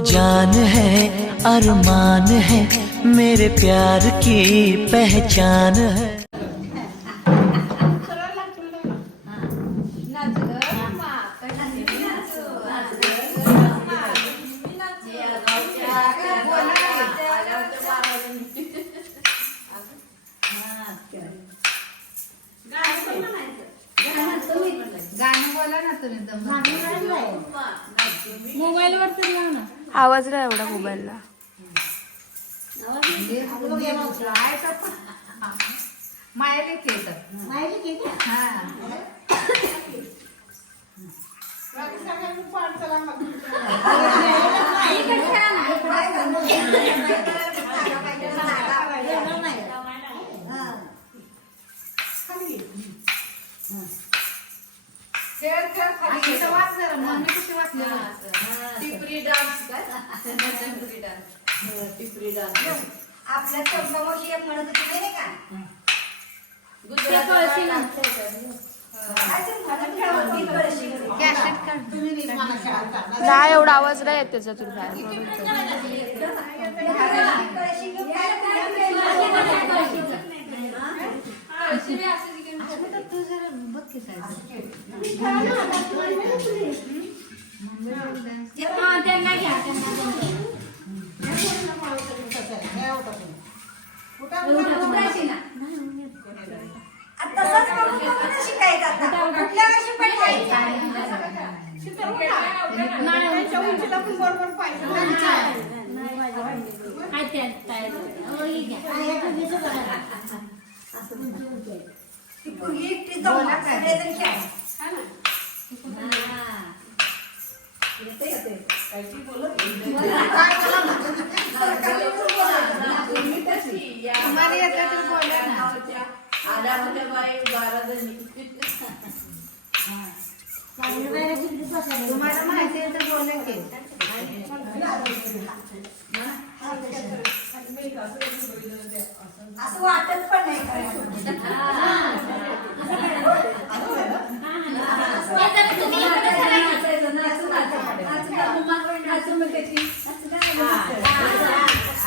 जान है अरमान है मेरे प्यार की पहचान है। मोबाईल वर तरी लाव ना. आवाज नाही एवढा मोबाईलला. मायले केलं आपल्या चौकामध्ये एक म्हणत होती नाही का नाही एवढा आवाज नाही येत त्याच्यातून बाहेर. तसंच शिकायचं आता कुठल्या वर्षी पण तुम्हाला माहिती आहे तर बोला की असं वाटत पण नाही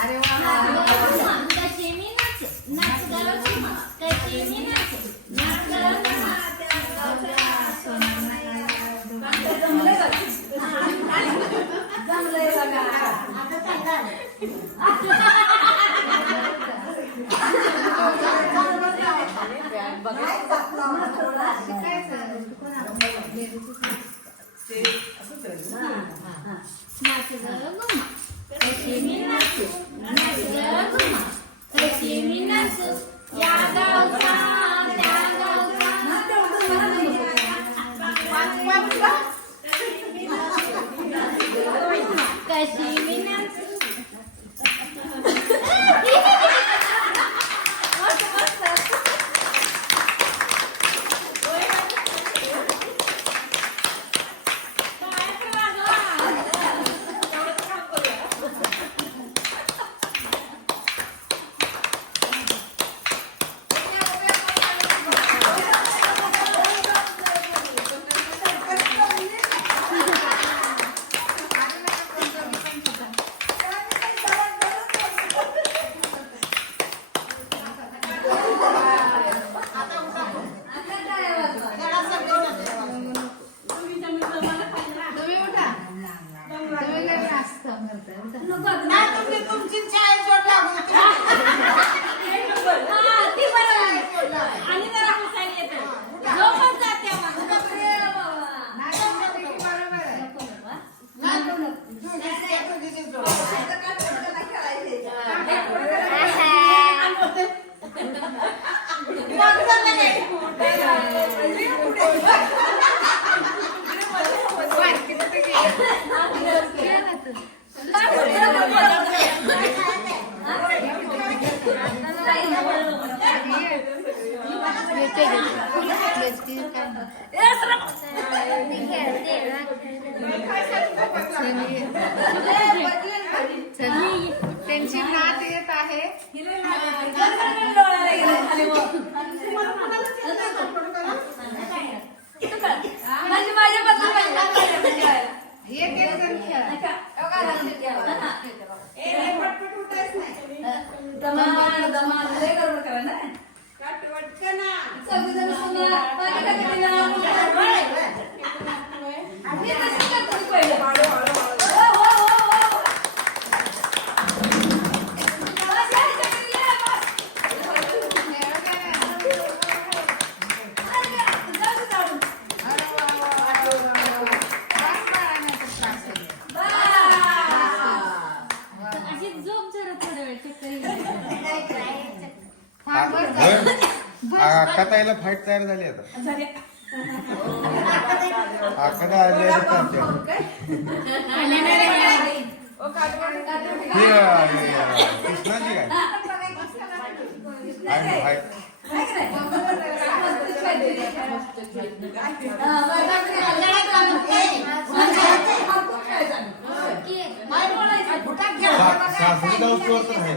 अरे त्यांची नात येत आहे. एक एक जण अक्का ताईला फाईट तयार झाली आता अक्का ताई आली आहे चालते. कृष्णाजी काय हाय सासरीचा उत्सव तर आहे.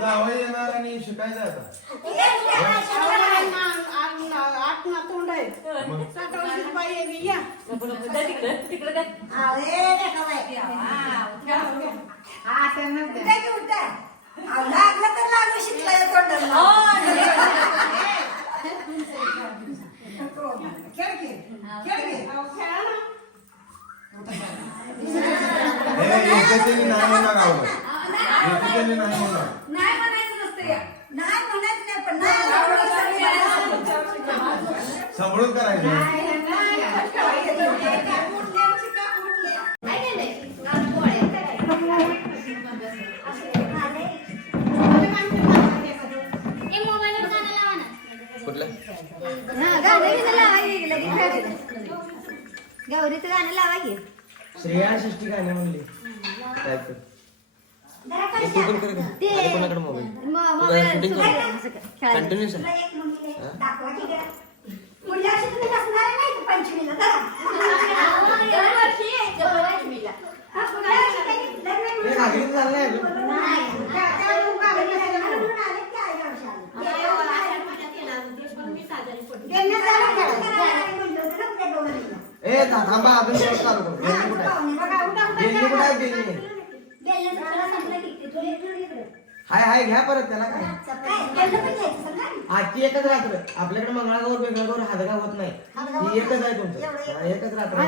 जावई येणार आणि शिकायचं आता. लागलं तर लागू शिकलाय तोंडाला एकाच्याने नाही होणार आवडत. एकाच्याने नाही होणार. नाही म्हणायचं नसतं या. नाही म्हणायचं नाही पण नाही आवडलं सांभाळून करायचं. गौरीचं गाणं लावा की श्रेया सृष्टी गाणे म्हणली कंटिन्यू सर पुढल्या वर्षी तुम्ही बसणार नाही पंचमीला थांबा अजून चालू करू. हाय हाय घ्या परत त्याला काय आजची एकच रात्र आपल्याकडे मंगळागौर वेगळागौर हादगा होत नाही ही एकच आहे तुमचं एकच रात्र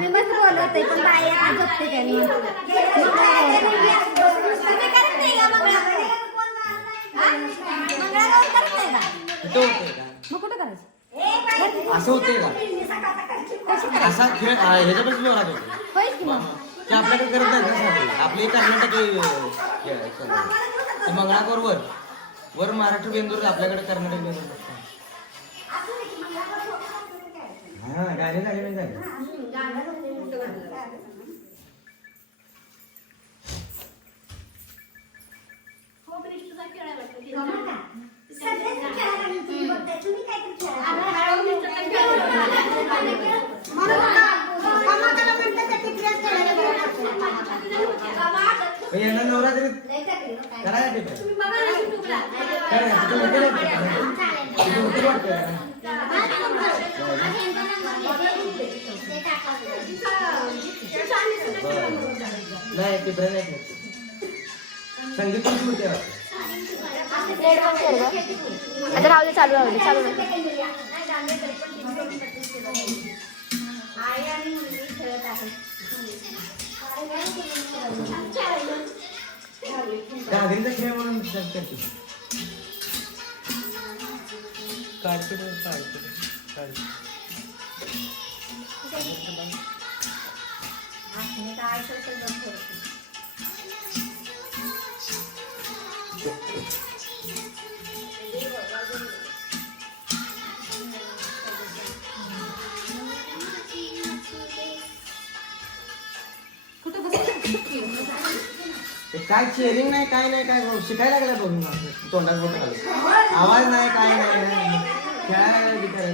असं होतंय का असा खेळ ह्याच्यापासून जोरात होतो ते आपल्याकडे करत नाहीत ना सासरी. आपली कर्नाटक मंगळागौर वर महाराष्ट्र बेंदूर आपल्याकडे कर्नाटक बेंदूर हा गाणे झाले नाही झाले यांना नवरात्रीत करायला नाही टिपऱ्या नाही संगीत होते आता राहू दे चालू राहू दे चालू घागरीचा खेळ म्हणून करते काय चेअरिंग नाही काय नाही काय शिकायला लागला बघून तोंडात बोट आवाज नाही काय नाही खेळायला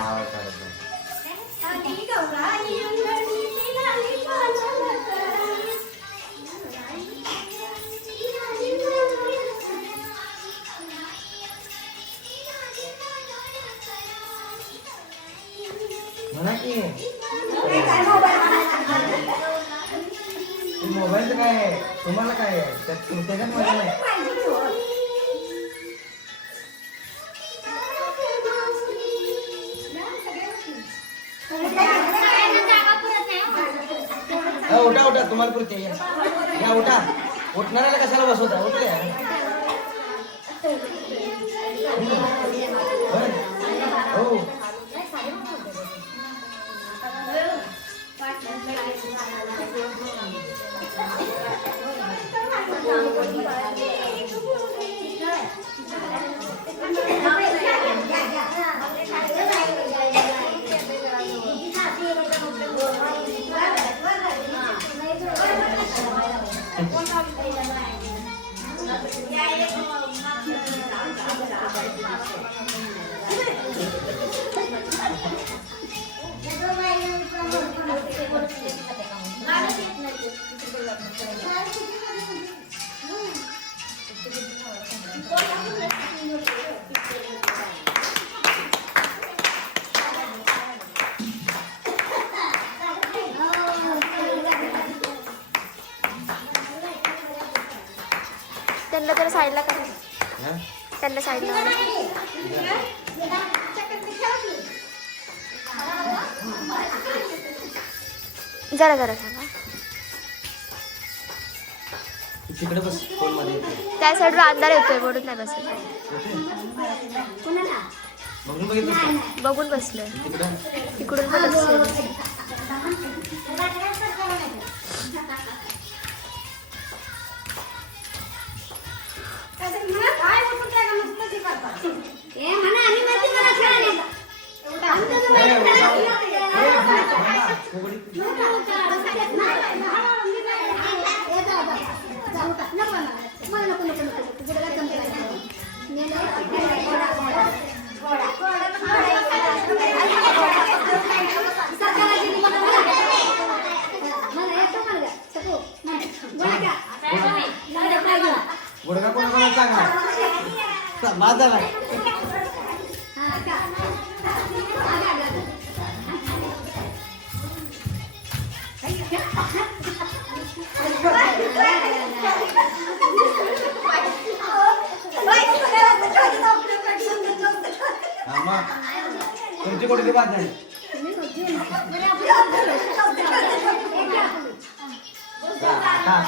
आवाज काढत नाही म्हणा की मोबाईलचं काय आहे तुम्हाला काय आहे त्याच्यात मजा नाही उठते या उठा उठणाऱ्याला कशाला बसवता उठले हो त्यांना जरा साईडला करा हा? त्यांना साईडला करा. जरा जरा सांगा तिकडे बस फोन मध्ये येते. त्या साईडला अंधार येतोय म्हणून नाही बसत बघून बघितलं का? बघून बसलोय तिकडं तिकडून पण बसलोय. गुडघा कोणाला चांगला माझा नाही हा मग तुमची कुठे बात झाली आता